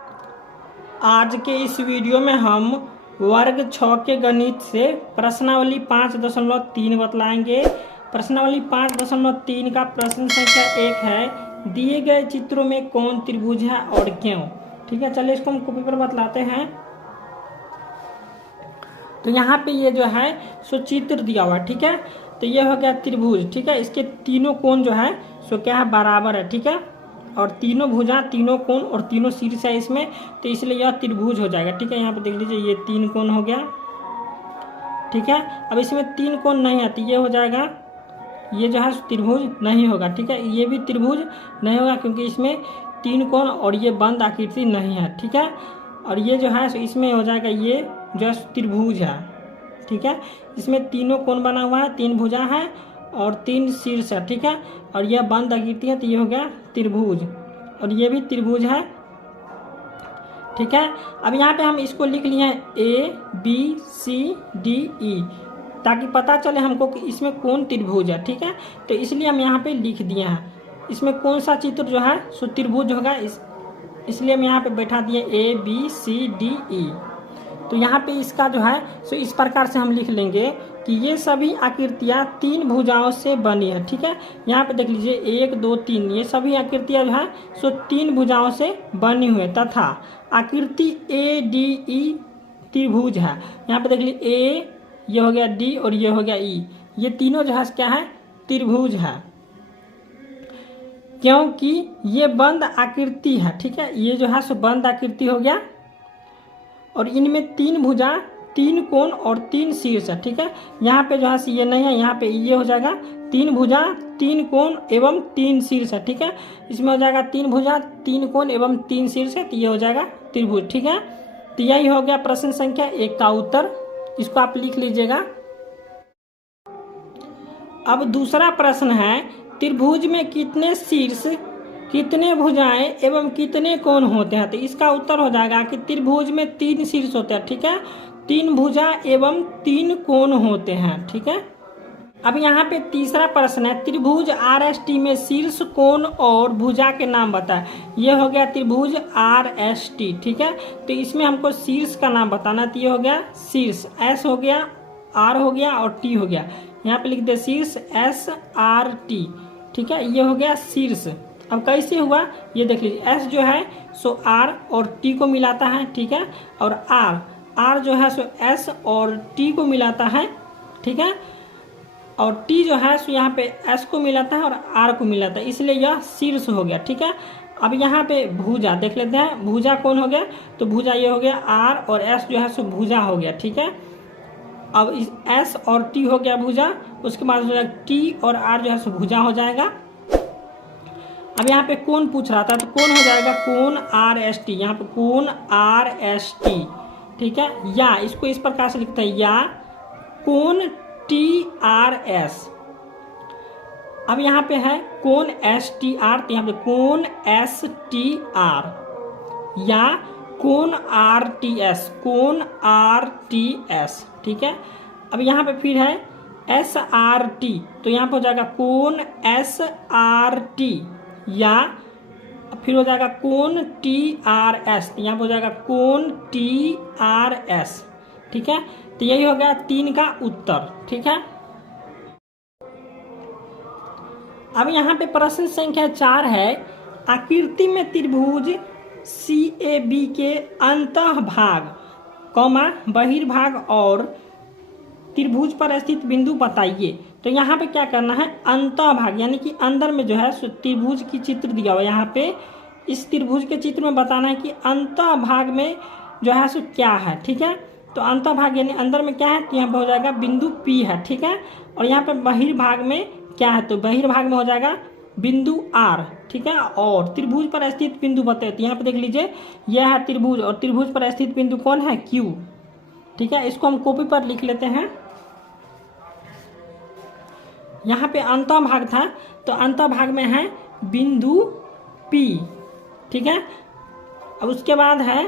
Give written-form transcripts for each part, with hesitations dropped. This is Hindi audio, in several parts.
आज के इस वीडियो में हम वर्ग 6 के गणित से प्रश्नावली 5.3 बतलाएंगे। प्रश्नावली 5.3 का प्रश्न संख्या 1 है, दिए गए चित्रों में कौन त्रिभुज है और क्यों। ठीक है, चलिए इसको हम कॉपी पर बतलाते हैं। तो यहाँ पे ये जो है सो चित्र दिया हुआ है। ठीक है, तो ये हो गया त्रिभुज। ठीक है, इसके तीनों कोण जो है सो क्या है, बराबर है। ठीक है, और तीनों भुजा, तीनों कोण और तीनों शीर्ष है इसमें, तो इसलिए यह त्रिभुज हो जाएगा। ठीक है, यहाँ पे देख लीजिए ये 3 कोण हो गया। ठीक है, अब इसमें 3 कोण नहीं आती, ये हो जाएगा, ये जो है त्रिभुज नहीं होगा। ठीक है, ये भी त्रिभुज नहीं होगा क्योंकि इसमें 3 कोण और ये बंद आकृति नहीं है। ठीक है, और ये जो है इसमें हो जाएगा, ये जो है त्रिभुज है। ठीक है, इसमें तीनों कोण बना हुआ है, 3 भुजा है और 3 शीर्ष है। ठीक है, और यह बंद आकृति है, तो ये हो गया त्रिभुज, और ये भी त्रिभुज है। ठीक है, अब यहाँ पे हम इसको लिख लिए हैं ABCDE, ताकि पता चले हमको कि इसमें कौन त्रिभुज है। ठीक है, तो इसलिए हम यहाँ पे लिख दिए हैं, इसमें कौन सा चित्र जो है सो त्रिभुज होगा, इसलिए हम यहाँ पे बैठा दिए ABCDE। तो यहाँ पे इसका जो है सो इस प्रकार से हम लिख लेंगे कि ये सभी आकृतियाँ 3 भुजाओं से बनी है। ठीक है, यहाँ पे देख लीजिए 1 2 3, ये सभी आकृतियाँ जो है सो 3 भुजाओं से बनी हुई है, तथा आकृति ADE त्रिभुज है। यहाँ पे देख लीजिए A, ये हो गया D और ये हो गया E, ये तीनों जो है क्या है, त्रिभुज है, क्योंकि ये बंद आकृति है। ठीक है, ये जो है सो बंद आकृति हो गया, और इनमें 3 भुजा, 3 कोण और 3 शीर्ष है। ठीक है, यहाँ पे जो है ये नहीं है, यहाँ पे ये हो जाएगा 3 भुजा, 3 कोण एवं 3 शीर्ष है। ठीक है, इसमें हो जाएगा 3 भुजा, 3 कोण एवं 3 शीर्ष है, तो ये हो जाएगा त्रिभुज। ठीक है, तो यही हो गया प्रश्न संख्या 1 का उत्तर, इसको आप लिख लीजिएगा। अब दूसरा प्रश्न है, त्रिभुज में कितने शीर्ष, कितने भुजाएं एवं कितने कोण होते हैं। तो इसका उत्तर हो जाएगा कि त्रिभुज में 3 शीर्ष होते हैं। ठीक है, 3 भुजा एवं 3 कोण होते हैं। ठीक है, अब यहाँ पे तीसरा प्रश्न है, त्रिभुज RST में शीर्ष, कोण और भुजा के नाम बताएं। ये हो गया त्रिभुज RST। ठीक है, तो इसमें हमको शीर्ष का नाम बताना, तो ये हो गया शीर्ष, S हो गया, R हो गया और T हो गया। यहाँ पे लिख दे शीर्ष SRT। ठीक है, ये हो गया शीर्ष। अब कैसे हुआ ये देख लीजिए, S जो है सो R और T को मिलाता है। ठीक है, और R जो है सो S और T को मिलाता है। ठीक है, और T जो है सो यहाँ पे S को मिलाता है और R को मिलाता है, इसलिए यह शीर्ष हो गया। ठीक है, अब यहाँ पे भुजा देख लेते हैं, भुजा कौन हो गया, तो भुजा ये हो गया R और S जो है सो भुजा हो गया। ठीक है, अब इस S और T हो गया भुजा, उसके बाद हो जाएगा T और R जो है सो भुजा हो जाएगा। अब यहाँ पे कोण पूछ रहा था, तो कोण हो जाएगा कोण RST, यहाँ पे कोण RST। ठीक है, या इसको इस प्रकार से लिखते हैं, या कोण TRS। अब यहाँ पे है कोण STR, तो यहाँ पे कोण STR, या कोण RTS, कोण RTS। ठीक है, अब यहाँ पे फिर है SRT, तो यहाँ पे हो जाएगा कोण SRT, या फिर हो जाएगा कोण TRS, यहाँ पे हो जाएगा कोण TRS। ठीक है, तो यही हो गया 3 का उत्तर। ठीक है, अब यहाँ पे प्रश्न संख्या 4 है, आकृति में त्रिभुज CAB के अंतः भाग, बहिर्भाग और त्रिभुज पर स्थित बिंदु बताइए। तो यहाँ पे क्या करना है, अंतः भाग यानी कि अंदर में जो है त्रिभुज की चित्र दिया हुआ है, यहाँ पे इस त्रिभुज के चित्र में बताना है कि अंतः भाग में जो है सो क्या है। ठीक है, तो अंतः भाग यानी अंदर में क्या है, तो यहाँ पे हो जाएगा बिंदु P है। ठीक है, और यहाँ पे बहिर्भाग में क्या है, तो बहिर्भाग में हो जाएगा बिंदु R। ठीक है, और त्रिभुज पर स्थित बिंदु बताए, तो यहाँ पे देख लीजिए यह है त्रिभुज, और त्रिभुज पर स्थित बिंदु कौन है, Q। ठीक है, इसको हम कॉपी पर लिख लेते हैं। यहाँ पे अंतः भाग था, तो अंतः भाग में है बिंदु P। ठीक है, अब उसके बाद है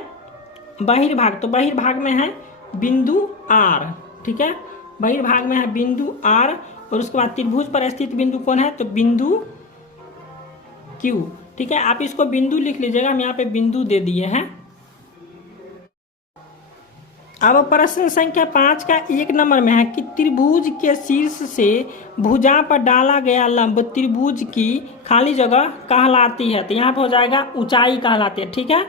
बहिर्भाग, तो बहिर्भाग में है बिंदु R। ठीक है, बहिर्भाग में है बिंदु R, और उसके बाद त्रिभुज पर स्थित बिंदु कौन है, तो बिंदु Q। ठीक है, आप इसको बिंदु लिख लीजिएगा, हम यहाँ पे बिंदु दे दिए हैं। अब प्रश्न संख्या 5 का 1 नंबर में है कि त्रिभुज के शीर्ष से भुजा पर डाला गया लंब त्रिभुज की खाली जगह कहलाती है। तो यहाँ पर हो जाएगा ऊंचाई कहलाती है। ठीक है।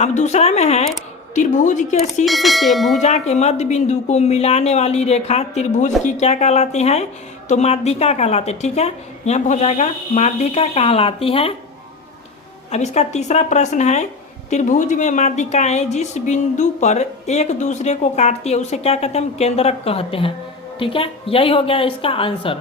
अब दूसरा में है त्रिभुज के शीर्ष से भुजा के मध्य बिंदु को मिलाने वाली रेखा त्रिभुज की क्या कहलाती है? तो माध्यिका कहलाती है। ठीक है। यहाँ पर हो जाएगा माध्यिका कहलाती है। अब इसका तीसरा प्रश्न है त्रिभुज में माध्यिकाएं जिस बिंदु पर एक दूसरे को काटती है उसे क्या कहते हैं? हम केंद्रक कहते हैं। ठीक है। यही हो गया इसका आंसर।